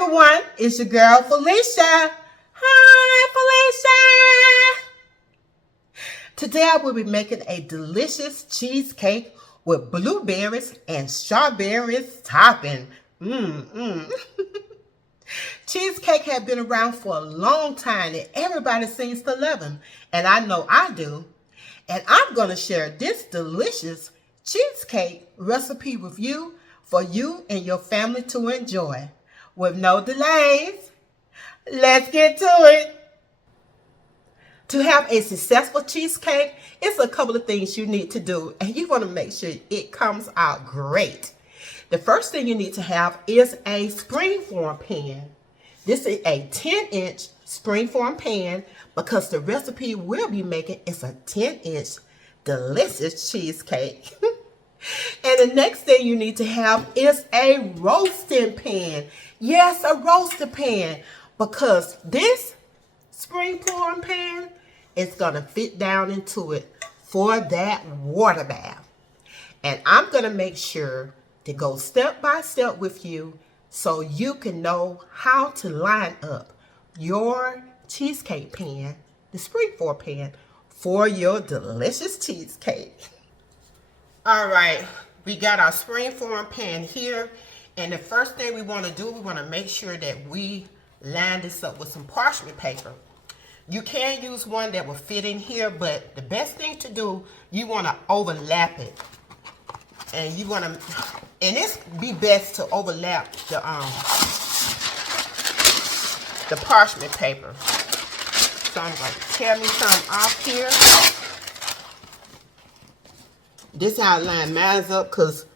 everyone, it's your girl Felicia. Hi Felicia. Today I will be making a delicious cheesecake with blueberries and strawberries topping. Cheesecake has been around for a long time and everybody seems to love them. And I know I do. And I'm going to share this delicious cheesecake recipe with you for you and your family to enjoy. With no delays, let's get to it. To have a successful cheesecake, it's a couple of things you need to do, and you want to make sure it comes out great. The first thing you need to have is a springform pan. This is a 10-inch springform pan because the recipe we'll be making is a 10-inch delicious cheesecake. And the next thing you need to have is a roasting pan. Yes, a roasting pan, because this springform pan is going to fit down into it for that water bath. And I'm going to make sure to go step by step with you so you can know how to line up your cheesecake pan, the springform pan, for your delicious cheesecake. All right, we got our springform pan here, and the first thing we want to do, we want to make sure that we line this up with some parchment paper. You can use one that will fit in here, but the best thing to do, you want to overlap it. And you want to, and it's be best to overlap the parchment paper. So I'm going to tear me some off here. This is how I line mine up, because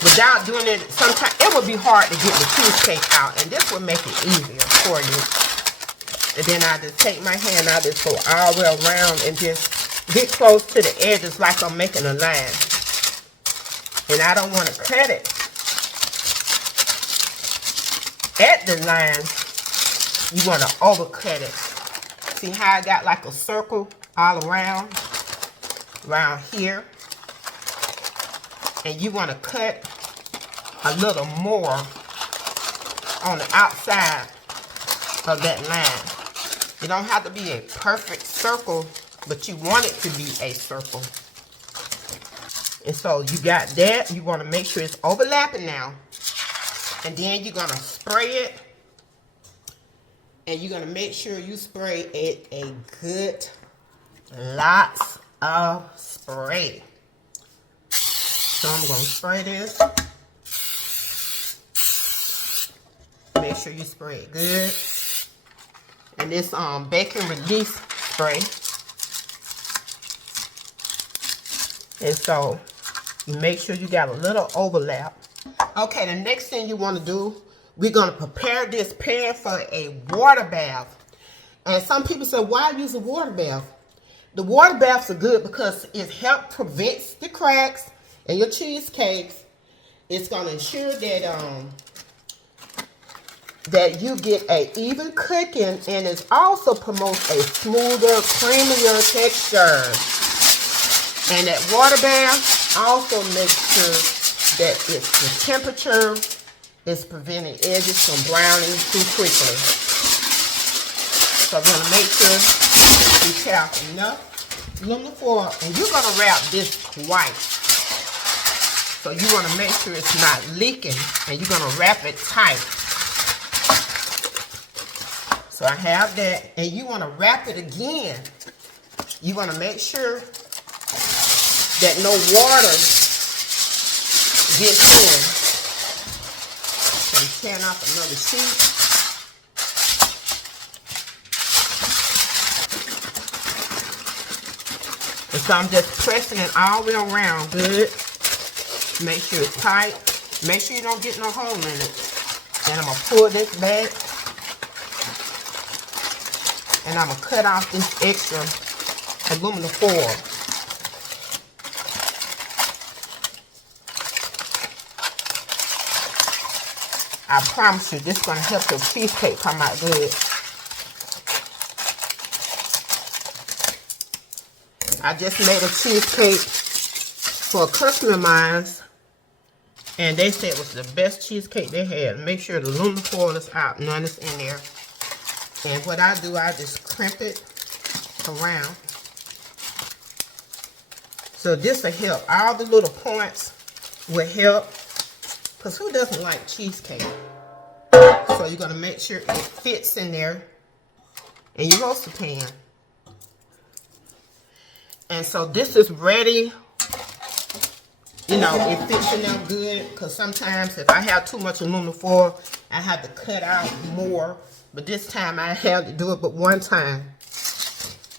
without doing it, sometimes it would be hard to get the cheesecake out, and this will make it easier for you. And then I just take my hand, I just go all the way around and just get close to the edges like I'm making a line. And I don't want to cut it at the line. You want to overcut it. See how I got like a circle all around here? And you want to cut a little more on the outside of that line. It don't have to be a perfect circle, but you want it to be a circle. And so you got that. You want to make sure it's overlapping now. And then you're going to spray it. And you're going to make sure you spray it a good lots of spray. So I'm going to spray this. Make sure you spray it good. And this bacon release spray. And so you make sure you got a little overlap. Okay, the next thing you want to do, we're going to prepare this pan for a water bath. And some people say, why use a water bath? The water baths are good because it helps prevent the cracks in your cheesecakes. It's going to ensure that you get a even cooking, and it also promotes a smoother, creamier texture. And that water bath also makes sure that the temperature is preventing edges from browning too quickly. So I'm going to make sure you have enough aluminum foil, and you're going to wrap this twice. So you want to make sure it's not leaking, and you're going to wrap it tight. So I have that, and you want to wrap it again. You want to make sure that no water gets in. So I'm tearing off another sheet. And so I'm just pressing it all the way around good. Make sure it's tight. Make sure you don't get no hole in it. Then I'm going to pull this back. And I'm going to cut off this extra aluminum foil. I promise you, this is going to help your cheesecake come out good. I just made a cheesecake for a customer of mine, And they said it was the best cheesecake they had. Make sure the aluminum foil is out. None is in there. And what I do, I just crimp it around. So this will help. All the little points will help. Because who doesn't like cheesecake? So you're going to make sure it fits in there in your roaster pan. And so this is ready. You know, it fits in there good. Because sometimes if I have too much aluminum foil, I have to cut out more. But this time I had to do it but one time.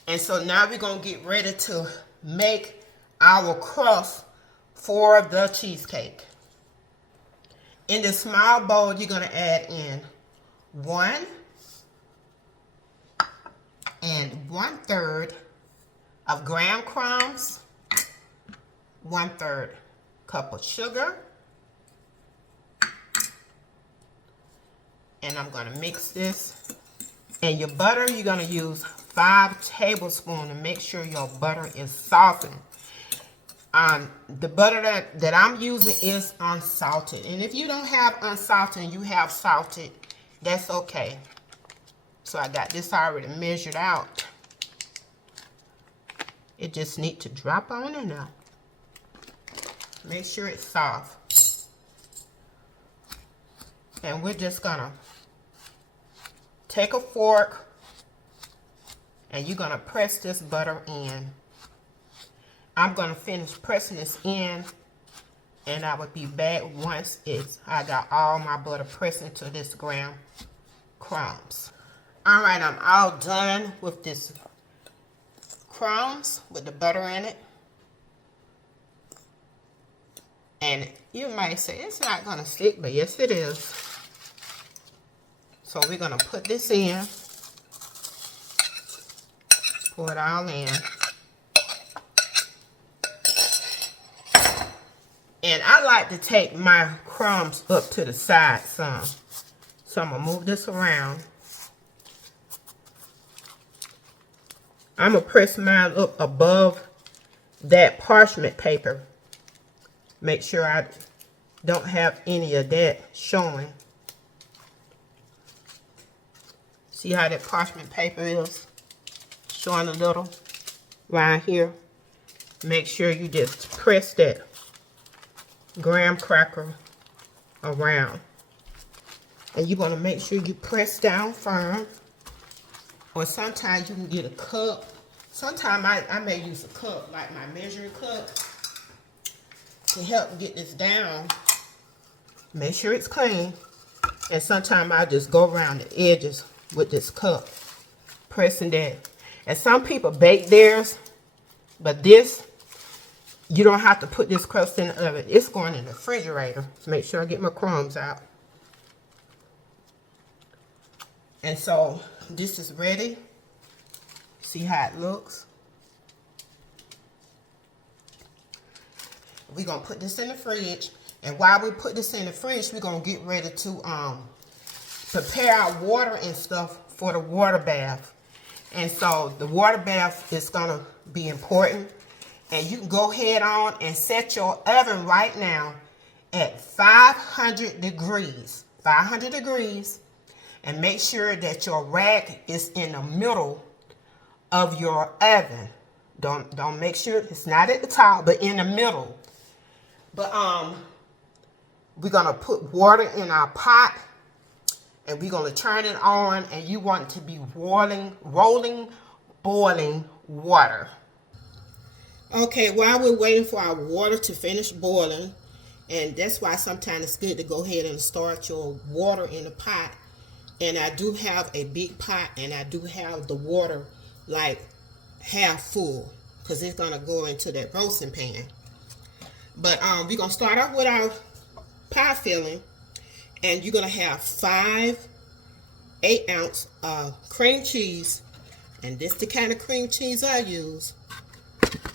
And so now we're going to get ready to make our crust for the cheesecake. In the small bowl, you're going to add in 1 1/3 of graham crumbs, 1/3 cup of sugar, and I'm going to mix this. And your butter, you're going to use 5 tablespoons to make sure your butter is softened. The butter that I'm using is unsalted. And if you don't have unsalted and you have salted, that's okay. So I got this already measured out. It just needs to drop on in there. Make sure it's soft. And we're just gonna take a fork and you're gonna press this butter in. I'm gonna finish pressing this in, and I will be back once I got all my butter pressed into this graham crumbs. All right, I'm all done with this crumbs with the butter in it. And you might say it's not gonna stick, but yes it is. So we're gonna put this in, pour it all in. And I like to take my crumbs up to the side some. So I'm going to move this around. I'm going to press mine up above that parchment paper. Make sure I don't have any of that showing. See how that parchment paper is showing a little right here? Make sure you just press that graham cracker around, and you're going to make sure you press down firm. Or sometimes you can get a cup. Sometimes I may use a cup, like my measuring cup, to help get this down. Make sure it's clean. And sometimes I just go around the edges with this cup, pressing that. And some people bake theirs, but this, you don't have to put this crust in the oven. It's going in the refrigerator. So make sure I get my crumbs out. And so this is ready. See how it looks? We're going to put this in the fridge. And while we put this in the fridge, we're going to get ready to prepare our water and stuff for the water bath. And so the water bath is going to be important. And you can go ahead on and set your oven right now at 500 degrees. 500 degrees. And make sure that your rack is in the middle of your oven. Don't make sure it's not at the top, but in the middle. But we're gonna put water in our pot, and we're gonna turn it on, and you want it to be rolling, boiling water. Okay, while we're waiting for our water to finish boiling, and that's why sometimes it's good to go ahead and start your water in the pot. And I do have a big pot, and I do have the water like half full, because it's gonna go into that roasting pan. But we're gonna start off with our pie filling, and you're gonna have 5 8-ounce cream cheese, and this is the kind of cream cheese I use.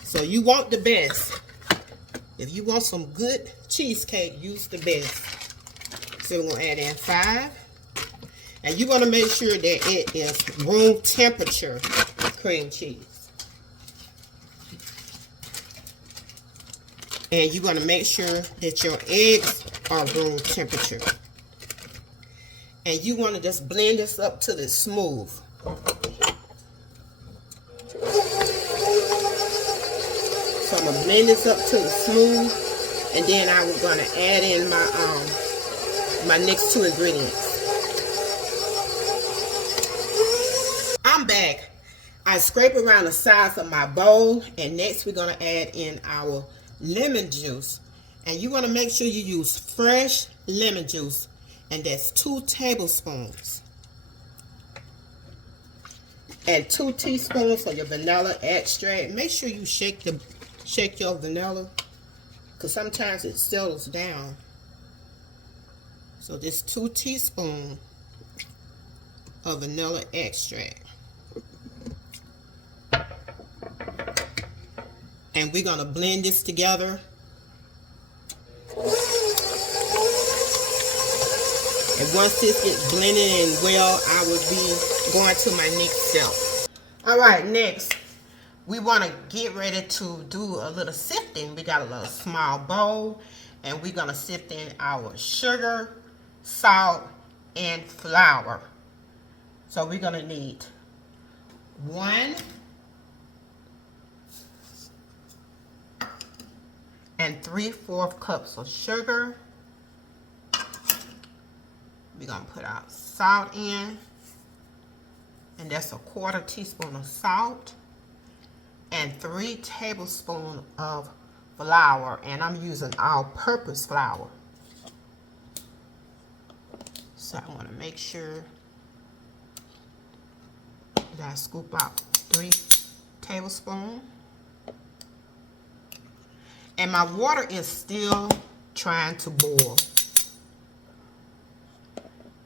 So you want the best. If you want some good cheesecake, use the best. So we're gonna add in 5. And you're going to make sure that it is room temperature cream cheese. And you want to make sure that your eggs are room temperature. And you want to just blend this up till it's smooth. So I'm going to blend this up till it's smooth. And then I'm going to add in my next two ingredients. I'm back. I scrape around the sides of my bowl. And next we're going to add in our lemon juice. And you want to make sure you use fresh lemon juice. And that's 2 tablespoons. And 2 teaspoons of your vanilla extract. Make sure you shake your vanilla, because sometimes it settles down. So this 2 teaspoons of vanilla extract. And we're going to blend this together. And once this gets blended in well, I will be going to my next step. Alright, next, we want to get ready to do a little sifting. We got a little small bowl, and we're going to sift in our sugar, salt, and flour. So we're going to need 1 3/4 cups of sugar. We're going to put our salt in, and that's 1/4 teaspoon of salt, and 3 tablespoons of flour, and I'm using all-purpose flour. So I want to make sure that I scoop out 3 tablespoons. And my water is still trying to boil.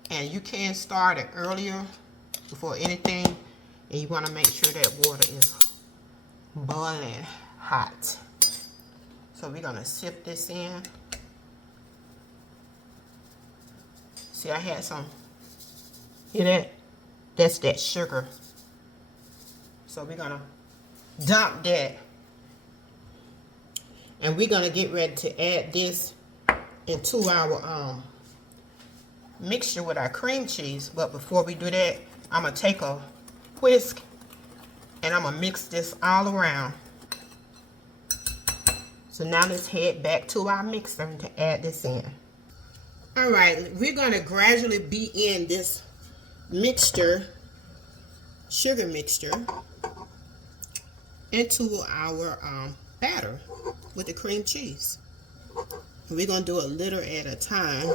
And you can start it earlier before anything. And you want to make sure that water is boiling hot. So we're going to sift this in. See, I had some. Hear that? That's that sugar. So we're going to dump that. And we're going to get ready to add this into our mixture with our cream cheese. But before we do that, I'm going to take a whisk and I'm going to mix this all around. So now let's head back to our mixer to add this in. Alright, we're going to gradually beat in this mixture, sugar mixture, into our batter with the cream cheese. And we're going to do a little at a time.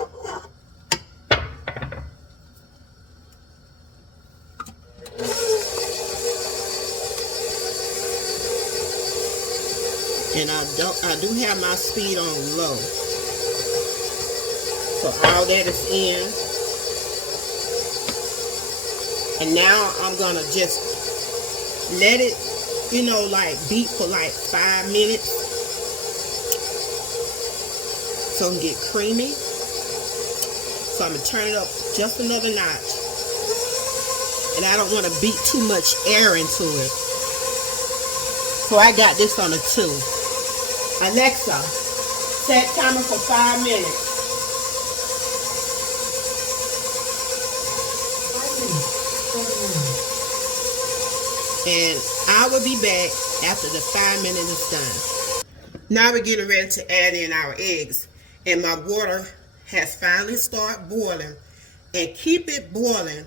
And I do have my speed on low. So all that is in. And now I'm going to just let it, you know, like beat for like 5 minutes. So it can get creamy. So I'm going to turn it up just another notch. And I don't want to beat too much air into it. So I got this on a 2. Alexa, set timer for 5 minutes. And I will be back after the 5 minutes is done. Now we're getting ready to add in our eggs. And my water has finally started boiling. And keep it boiling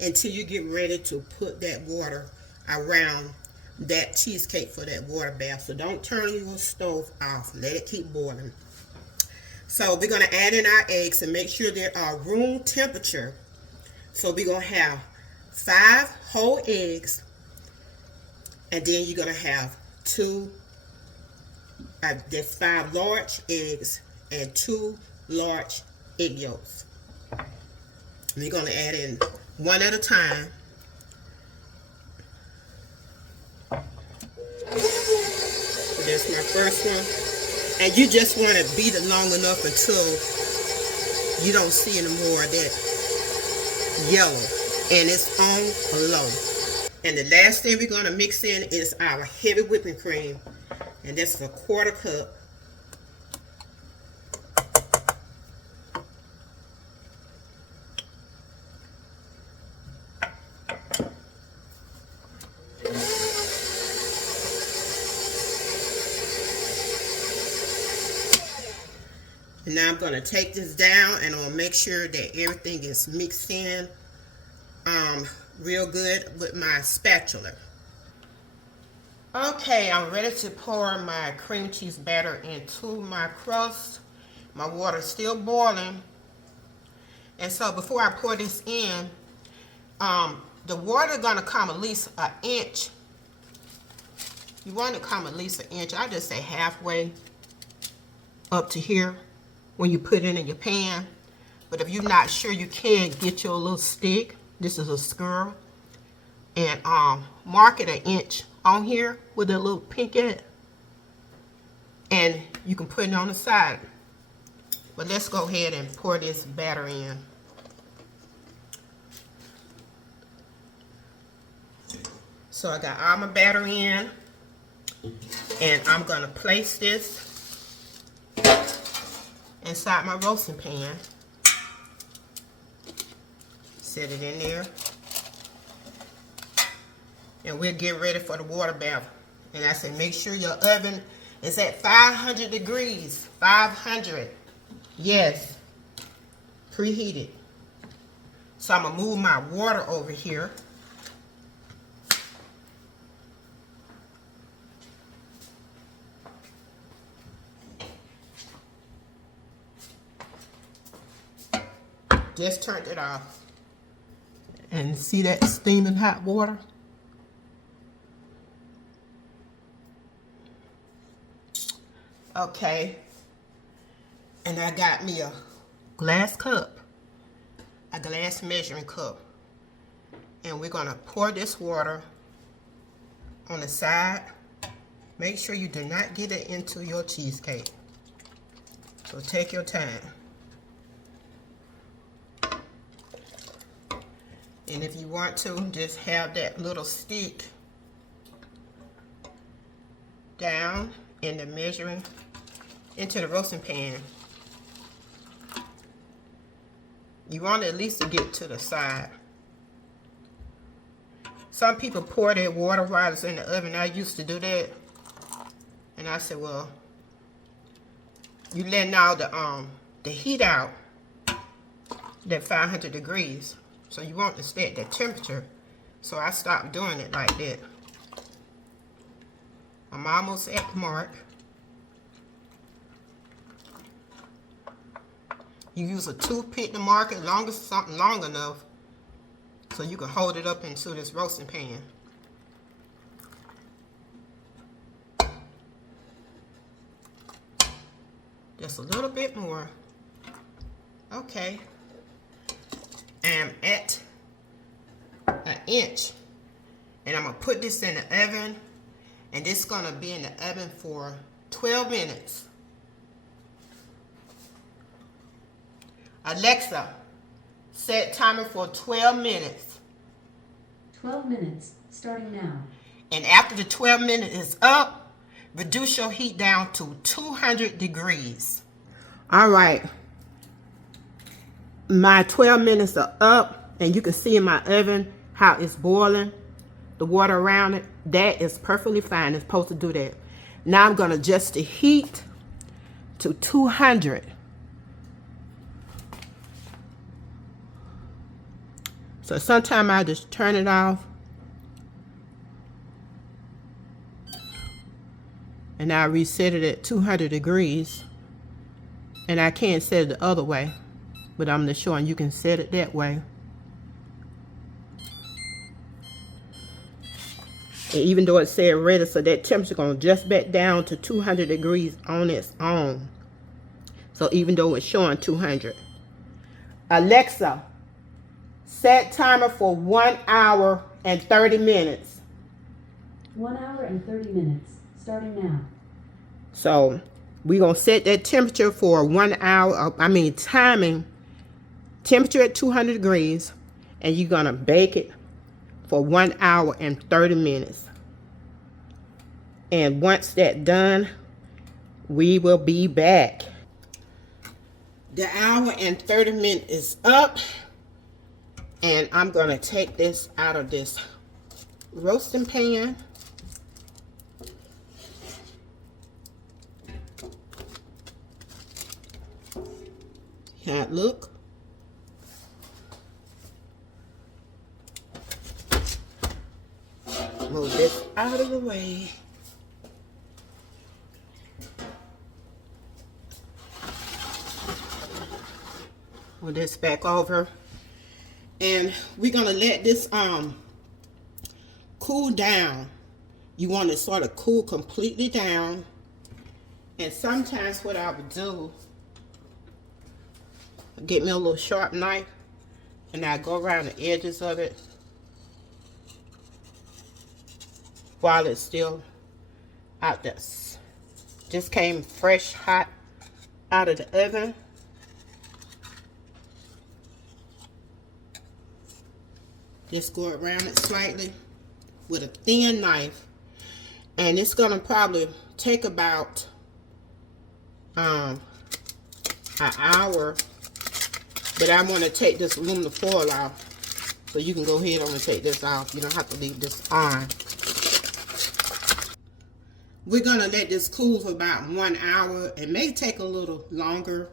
until you get ready to put that water around that cheesecake for that water bath. So don't turn your stove off. Let it keep boiling. So we're going to add in our eggs and make sure they are room temperature. So we're going to have 5 whole eggs, and then you're going to have 5 large eggs and 2 large egg yolks. And you're going to add in one at a time. So that's my first one. And you just want to beat it long enough until you don't see any more of that yellow. And it's on low. And the last thing we're going to mix in is our heavy whipping cream. And this is a 1/4 cup. And now I'm going to take this down and I'm going to make sure that everything is mixed in real good with my spatula. Okay, I'm ready to pour my cream cheese batter into my crust. My water is still boiling. And so before I pour this in, the water is going to come at least an inch. You want it to come at least an inch. I just say halfway up to here when you put it in your pan. But if you're not sure, you can get your little stick. This is a squirrel. And mark it an inch on here with a little pink at it. And you can put it on the side. But let's go ahead and pour this batter in. So I got all my batter in. And I'm going to place this inside my roasting pan. Set it in there. And we'll get ready for the water bath. And I said, make sure your oven is at 500 degrees. 500. Yes. Preheated. So I'm going to move my water over here. Just turned it off. And see that steaming hot water? Okay. And I got me a glass cup. A glass measuring cup. And we're going to pour this water on the side. Make sure you do not get it into your cheesecake. So take your time. And if you want to, just have that little stick down in the measuring into the roasting pan. You want it at least to get to the side. Some people pour their water while it's in the oven. I used to do that. And I said, well, you letting all the heat out, that 500 degrees. So you want to stay at that temperature. So I stopped doing it like that. I'm almost at the mark. You use a toothpick to mark it, long as something long enough so you can hold it up into this roasting pan. Just a little bit more. Okay. I'm at an inch, and I'm gonna put this in the oven, and this is gonna be in the oven for 12 minutes. Alexa, set timer for 12 minutes. 12 minutes, starting now. And after the 12 minutes is up, reduce your heat down to 200 degrees. All right. My 12 minutes are up, and you can see in my oven how it's boiling, the water around it. That is perfectly fine. It's supposed to do that. Now I'm going to adjust the heat to 200. So sometimes I just turn it off. And I reset it at 200 degrees. And I can't set it the other way. But I'm just showing you can set it that way. And even though it said ready, so that temperature going to adjust back down to 200 degrees on its own. So even though it's showing 200. Alexa, set timer for 1 hour and 30 minutes. 1 hour and 30 minutes, starting now. So we're going to set that temperature for 1 hour, timing. Temperature at 200 degrees, and you're going to bake it for 1 hour and 30 minutes. And once that's done, we will be back. The hour and 30 minutes is up, and I'm gonna take this out of this roasting pan. How it look? Move this out of the way. Move this back over. And we're gonna let this cool down. You want to sort of cool completely down. And sometimes what I would do, get me a little sharp knife, and I go around the edges of it while it's still out there. Just came fresh, hot out of the oven. Just go around it slightly with a thin knife, and it's gonna probably take about an hour. But I want to take this aluminum foil off, so you can go ahead on and take this off. You don't have to leave this on. We're gonna let this cool for about 1 hour. It may take a little longer,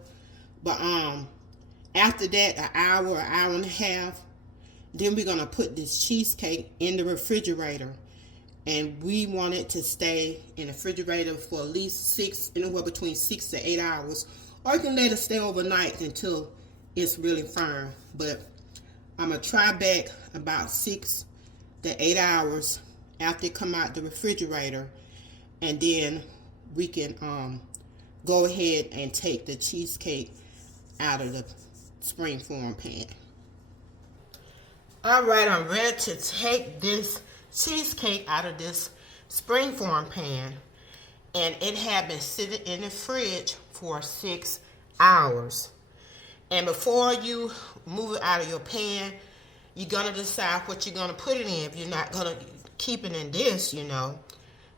but after that, an hour and a half, then we're gonna put this cheesecake in the refrigerator, and we want it to stay in the refrigerator for at least anywhere between 6 to 8 hours, or you can let it stay overnight until it's really firm. But I'm gonna try back about 6 to 8 hours after it come out the refrigerator, and then we can go ahead and take the cheesecake out of the springform pan. All right, I'm ready to take this cheesecake out of this springform pan, and it had been sitting in the fridge for 6 hours. And before you move it out of your pan, you're gonna decide what you're gonna put it in. If you're not gonna keep it in this, you know,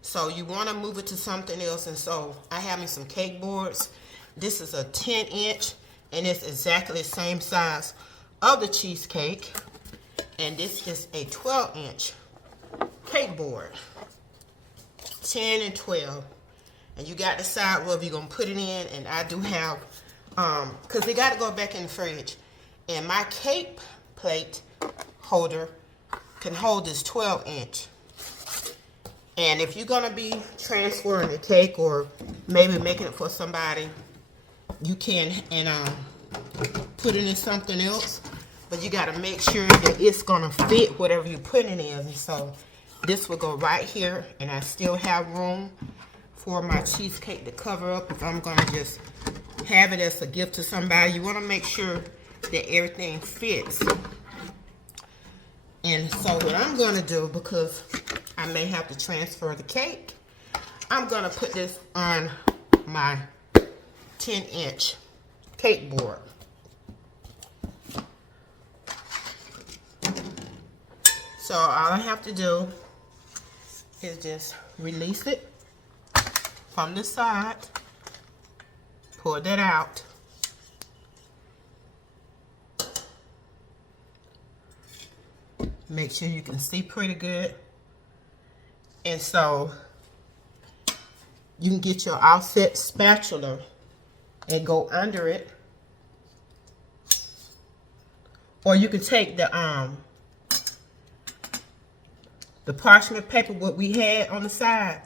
so you want to move it to something else. And so I have me some cake boards. This is a 10-inch, and it's exactly the same size of the cheesecake. And this is a 12-inch cake board, 10 and 12. And you got to decide whether you're gonna put it in. And I do have, because they got to go back in the fridge. And my cake plate holder can hold this 12-inch. And if you're gonna be transferring the cake or maybe making it for somebody, you can put it in something else. But you gotta make sure that it's gonna fit whatever you put it in. And so this will go right here, and I still have room for my cheesecake to cover up if I'm gonna just have it as a gift to somebody. You wanna make sure that everything fits. And so what I'm gonna do, because I may have to transfer the cake, I'm gonna put this on my 10-inch cake board. So all I have to do is just release it from the side, pull that out, make sure you can see pretty good. And so you can get your offset spatula and go under it, or you can take the parchment paper what we had on the side,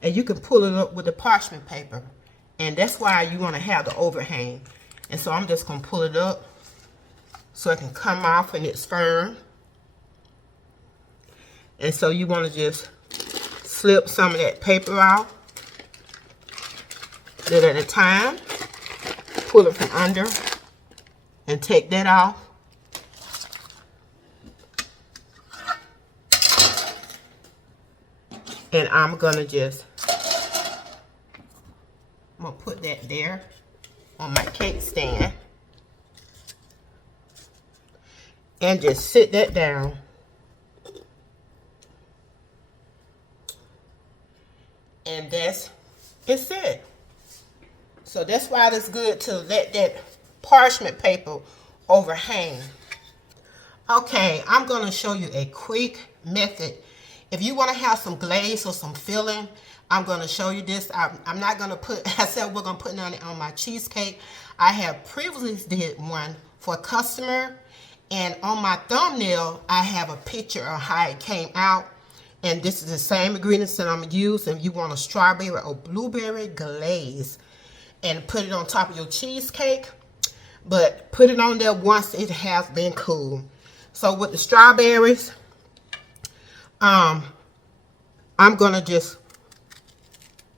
and you can pull it up with the parchment paper. And that's why you want to have the overhang. And so I'm just going to pull it up so it can come off and it's firm. And so you want to just slip some of that paper off, bit at a time, pull it from under and take that off. And I'm gonna put that there on my cake stand and just sit that down. So that's why it's good to let that parchment paper overhang. Okay, I'm going to show you a quick method. If you want to have some glaze or some filling, I'm going to show you this. I'm not going to put, I said we're going to put none on my cheesecake. I have previously did one for a customer, and on my thumbnail, I have a picture of how it came out. And this is the same ingredients that I'm going to use. If you want a strawberry or blueberry glaze, and put it on top of your cheesecake, but put it on there once it has been cooled. So with the strawberries, I'm gonna just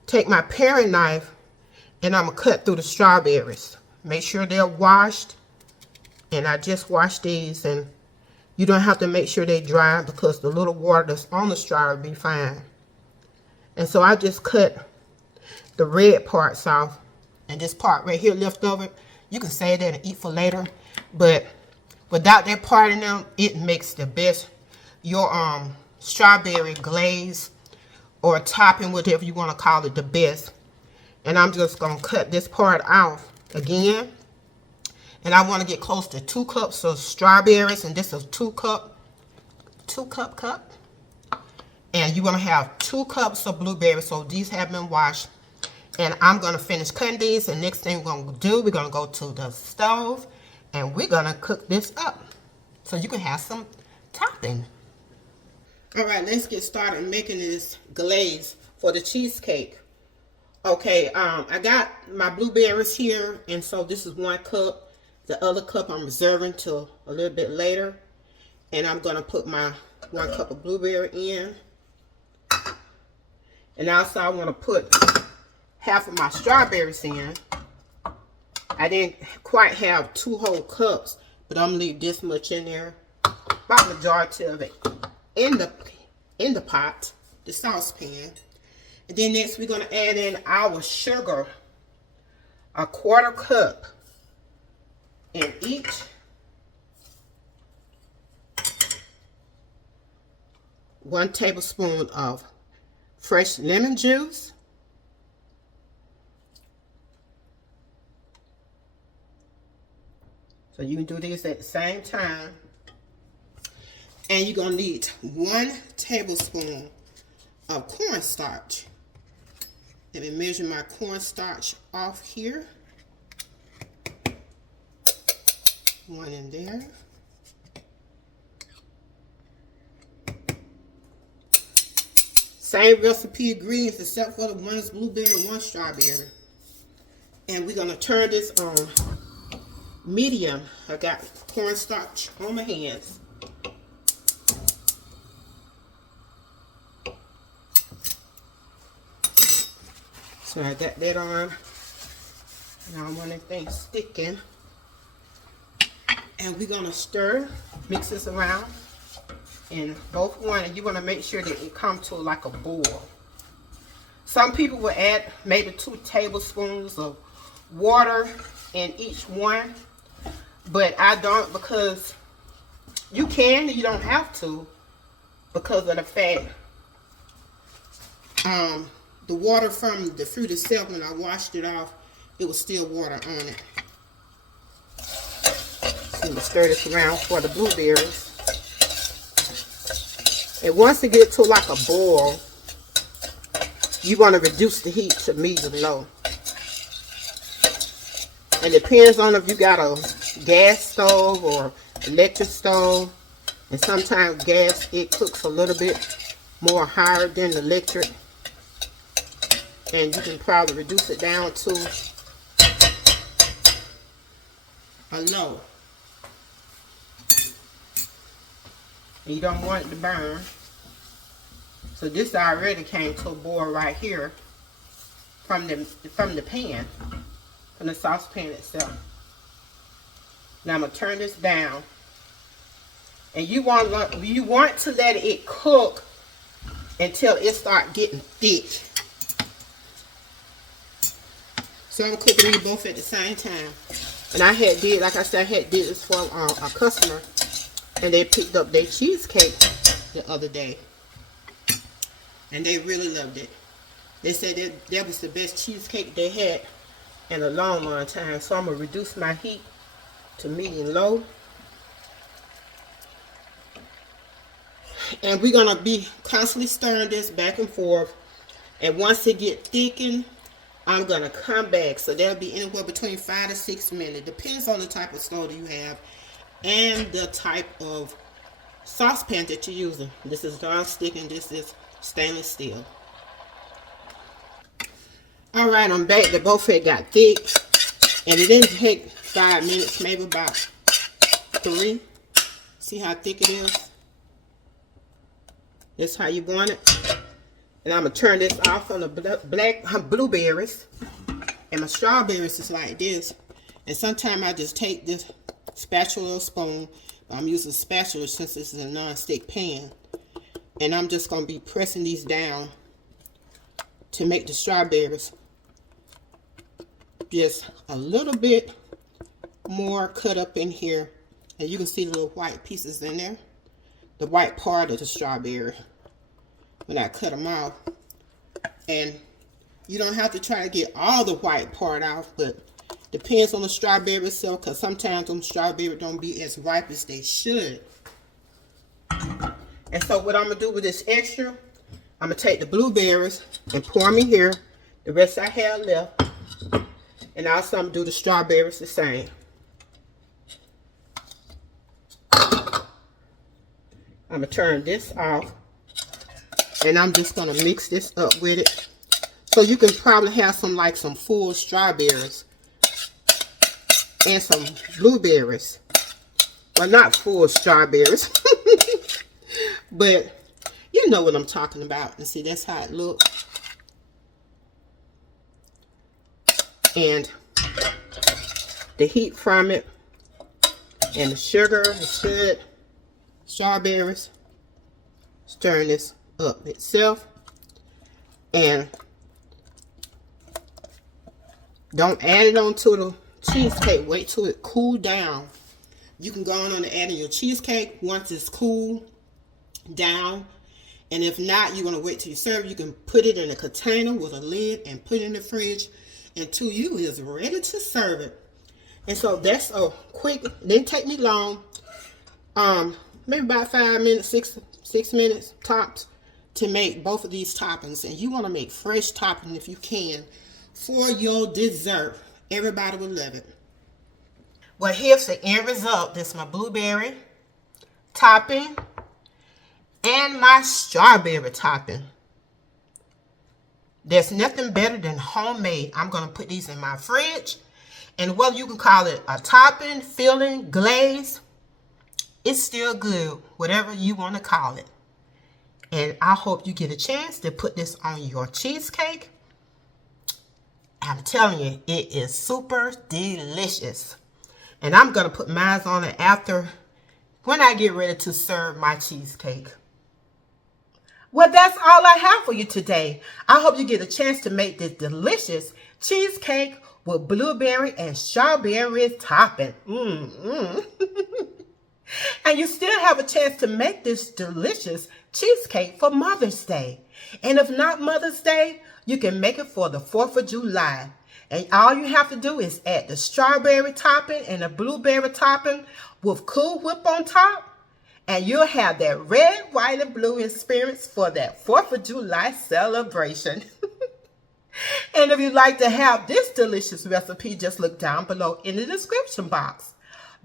take my paring knife and I'm gonna cut through the strawberries. Make sure they're washed, and I just washed these, and you don't have to make sure they dry because the little water that's on the strawberry will be fine. And so I just cut the red parts off. And this part right here left over, you can save that and eat for later. But without that part in them, it makes the best, your strawberry glaze or topping, whatever you want to call it, the best. And I'm just going to cut this part off again. And I want to get close to 2 cups of strawberries. And this is 2 cup. And you're going to have 2 cups of blueberries. So these have been washed. And I'm going to finish cutting these, and next thing we're going to do, we're going to go to the stove, and we're going to cook this up so you can have some topping. All right, let's get started making this glaze for the cheesecake. Okay, I got my blueberries here, and so this is 1 cup. The other cup I'm reserving till a little bit later. And I'm going to put my 1 cup of blueberry in. And also I want to put half of my strawberries in. I didn't quite have 2 whole cups, but I'm gonna leave this much in there, about the majority of it in the pot, the saucepan. And then next we're gonna add in our sugar, 1/4 cup in each. One tablespoon of fresh lemon juice. So you can do these at the same time. And you're going to need 1 tablespoon of cornstarch. Let me measure my cornstarch off here. 1 in there. Same recipe ingredients except for the 1 is blueberry and 1 strawberry. And we're going to turn this on medium. I got cornstarch on my hands. So I got that on. Now I want everything sticking. And we're gonna stir, mix this around in both one, and you want to make sure that it comes to like a boil. Some people will add maybe 2 tablespoons of water in each one. But I don't, because you can, you don't have to, because of the fact the water from the fruit itself, when I washed it off, it was still water on it. So I'm gonna stir this around for the blueberries. And once it gets to like a boil, you want to reduce the heat to medium low. It depends on if you got a gas stove or electric stove. And sometimes gas, it cooks a little bit more higher than the electric. And you can probably reduce it down to a low. And you don't want it to burn. So this already came to a boil right here from the pan, from the saucepan itself. Now I'm gonna turn this down, and you want to let it cook until it starts getting thick. So I'm cooking these both at the same time. And I had did, like I said, I had did this for a customer, and they picked up their cheesecake the other day, and they really loved it. They said that was the best cheesecake they had in a long time. So I'm going to reduce my heat to medium low. And we're going to be constantly stirring this back and forth. And once it gets thickened, I'm going to come back. So that'll be anywhere between 5 to 6 minutes. Depends on the type of stove you have and the type of saucepan that you're using. This is non-stick and this is stainless steel. Alright, I'm back. The both of it got thick. And it didn't take 5 minutes, maybe about 3. See how thick it is? That's how you want it. And I'm going to turn this off on the blueberries. And my strawberries is like this. And sometimes I just take this spatula or spoon. I'm using a spatula since this is a non-stick pan. And I'm just going to be pressing these down to make the strawberries just a little bit more cut up in here. And you can see the little white pieces in there. The white part of the strawberry when I cut them off. And you don't have to try to get all the white part off, but depends on the strawberry itself, because sometimes them strawberries don't be as ripe as they should. And so what I'm going to do with this extra, I'm going to take the blueberries and pour them in here. The rest I have left. And also I'm going to do the strawberries the same. I'm going to turn this off. And I'm just going to mix this up with it. So you can probably have some full strawberries. And some blueberries. Well, not full strawberries. But you know what I'm talking about. And see, that's how it looks. And the heat from it and the sugar is good. Strawberries. Stirring this up itself. And don't add it onto the cheesecake. Wait till it cool down. You can go on and add in your cheesecake once it's cool down. And if not, you're going to wait till you serve. You can put it in a container with a lid and put it in the fridge until you is ready to serve it. And so that's a quick, didn't take me long. Maybe about 5 minutes, 6 minutes tops to make both of these toppings. And you want to make fresh topping if you can for your dessert. Everybody will love it. Well, here's the end result. This is my blueberry topping and my strawberry topping. There's nothing better than homemade. I'm going to put these in my fridge. And whether you can call it a topping, filling, glaze, it's still good. Whatever you want to call it. And I hope you get a chance to put this on your cheesecake. I'm telling you, it is super delicious. And I'm going to put mine on it after, when I get ready to serve my cheesecake. Well, that's all I have for you today. I hope you get a chance to make this delicious cheesecake with blueberry and strawberry topping. And you still have a chance to make this delicious cheesecake for Mother's Day. And if not Mother's Day, you can make it for the 4th of July. And all you have to do is add the strawberry topping and the blueberry topping with Cool Whip on top. And you'll have that red, white, and blue experience for that 4th of July celebration. And if you'd like to have this delicious recipe, just look down below in the description box.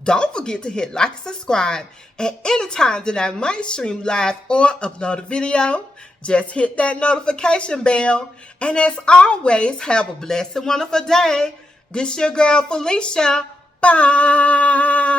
Don't forget to hit like and subscribe. And anytime that I might stream live or upload a video, just hit that notification bell. And as always, have a blessed and wonderful day. This your girl Felicia. Bye.